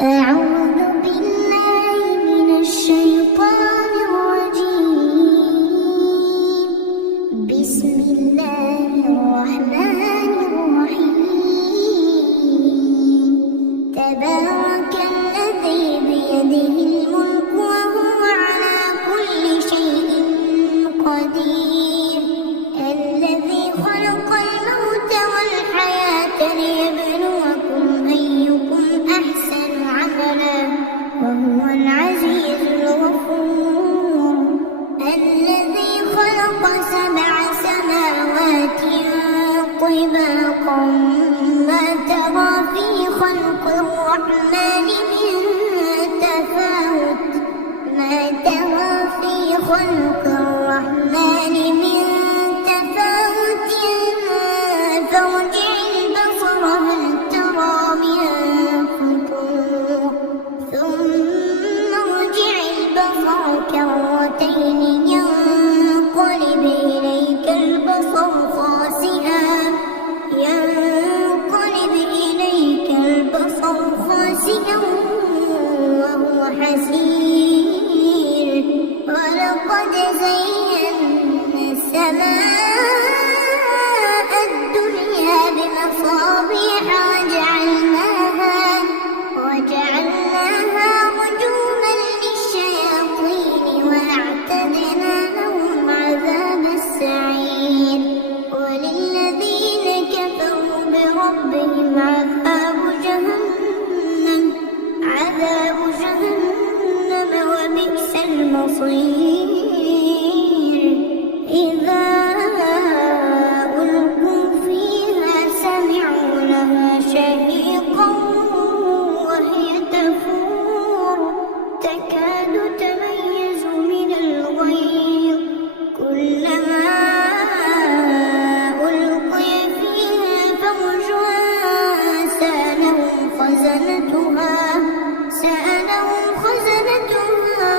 أعوذ بالله من الشيطان الرجيم. بسم الله الرحمن الرحيم. تبارك الذي بيده الملك وهو على كل شيء قدير. الذي خلق الموت والحياة ليبلوكم أيكم أحسن عملا وهو العزيز الغفور. الذي خلق 7 سماوات طباقا ما ترى في خلق الرحمن من تفاوت فارجع البصر هل ترى من فطور ثم ارجع البصر كرتين ينقلب إليك البصر خاسئا وهو حسير. ولقد زينا السماء الدنيا بمصابيح وجعلناها رجوما للشياطين وأعتدنا لهم عذاب السعير. وللذين كفروا بربهم عذاب جهنم وبئس المصير. إذا ألقوا فيها سمعوا لها شهيقا وهي تفور تكاد تميز من الغيظ. كلما ألقي فيها فوج سألهم خزنتها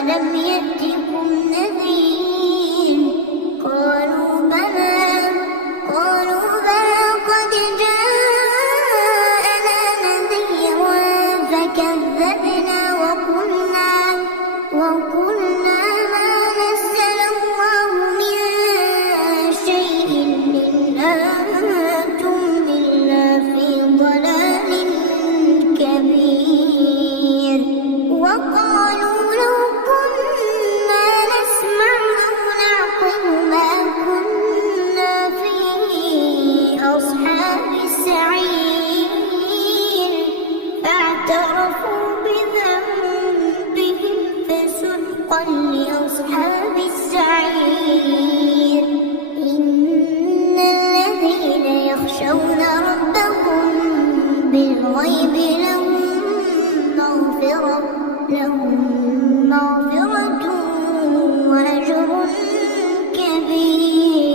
ألم يأتكم نذير؟ قالوا بلى قد جاءنا نذير فكذبنا وقلنا ما نزل الله من شيء إن أنتم إلا في ضلال كبير. وقالوا لو كنا نسمع أو نعقل ما كنا في أصحاب السعير. فاعترفوا بذنبهم فسحقا لأصحاب السعير. إن الذين يخشون ربهم بالغيب لهم مغفرة وأجر كبير.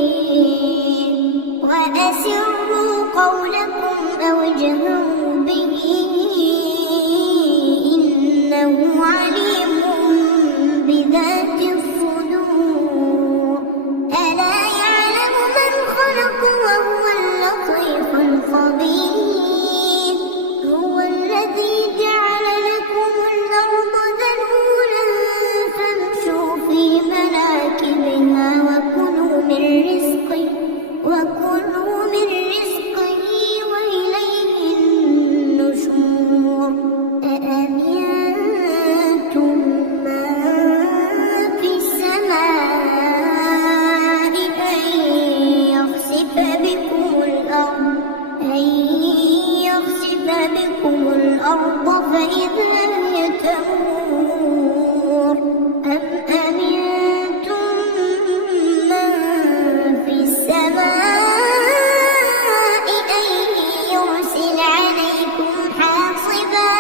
وأسروا قولكم أو اجهروا به إنه عليم بذات الصدور. ألا يعلم من خلق وهو اللطيف الخبير. هو الذي جعل لكم الأرض ذلولا فامشوا في مناكبها وكلوا من رزقه وإليه النشور. أأمنتم من في السماء أن يخسف بكم الأرض فإذا هي تمور. أم أمنتم من في السماء أن يرسل عليكم حاصبا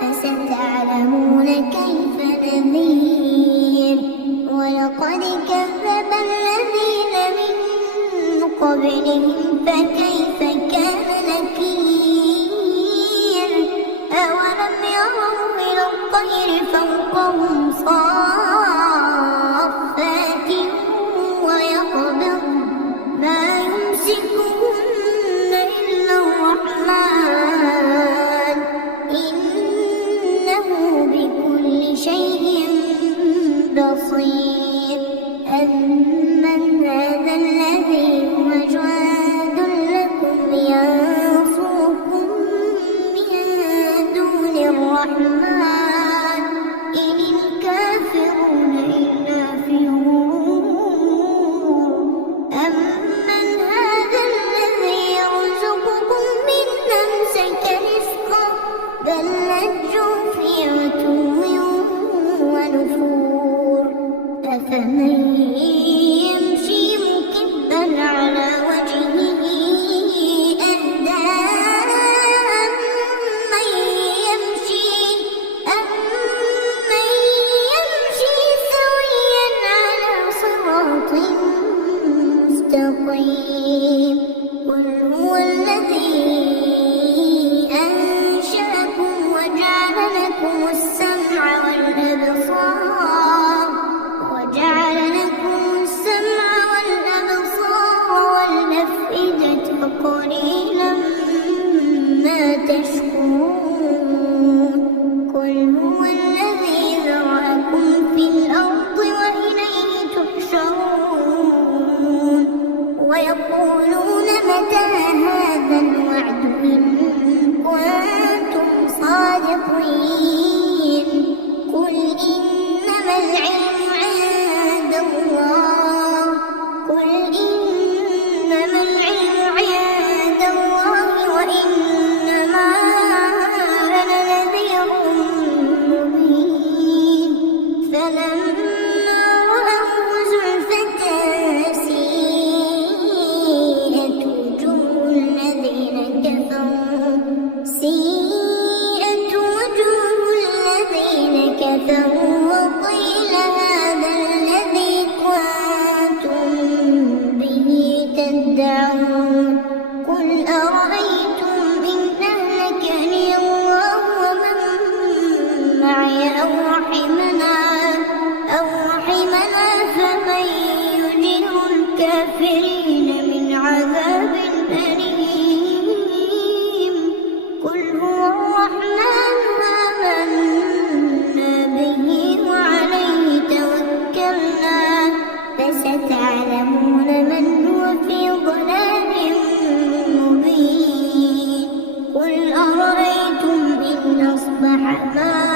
فستعلمون كيف نذير. ولقد كذب الذين من قبلهم فكيف كان نكير. أولم يروا إلى الطير فوقهم صافات ويقبضن ما يمسكهن إلا الرحمن الرحمن إن الكافرون إلا في غرور أمن هذا الذي يرزقكم من أمسك رزقه بل لجوا في عتو ونفور أفمن يمشي مكبا على وجهه أهدى أمن يمشي سويا على صراط مستقيم قل هو الذي أنشأكم وجعل لكم السمع والأفئدة قليلا ما تشكرون قل هو الذي ذرأكم في الأرض وإليه تحشرون ويقولون متى هذا الوعد إن كنتم صادقين قل إنما العلم عند الله وإنما أنا نذير مبين فلما رأوه زلفة سيئت وجوه الذين كفروا وقيل هذا الذي كنتم به تدعون قل أرأيتم إن أهلكني الله ومن معي أو رحمنا فمن يجير الكافرين من عذاب أليم قل هو الرحمن آمنا به وعليه توكلنا فستعلمون من هو في ضلال مبين قل أرأيتم إن أصبح ماؤكم